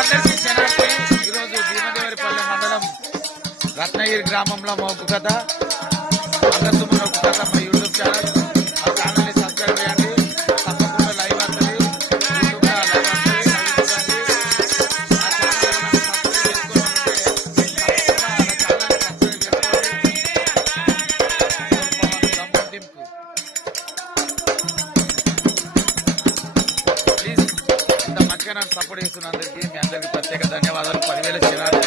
ఈరోజు భీమదేవరిపల్లి మండలం రత్నగిరి గ్రామంలో మా ఒక్క కథ అగస్తుముల ఒక్క కథ మా యూట్యూబ్ ఛానల్. ఆ ఛానల్ని సబ్స్క్రైబ్ చేయండి. తప్పకుండా లైవ్ వస్తుంది, యూట్యూబ్లో లైవ్ వస్తుంది. ఆ ఛానల్ సబ్స్క్రైబ్ చేసుకోవాలంటే ప్లీజ్ ఇంత మంచిగా నాకు సపోర్ట్ చేస్తున్నందుకు మీ అందరికీ ప్రత్యేక ధన్యవాదాలు. 10,000 చేయాలి.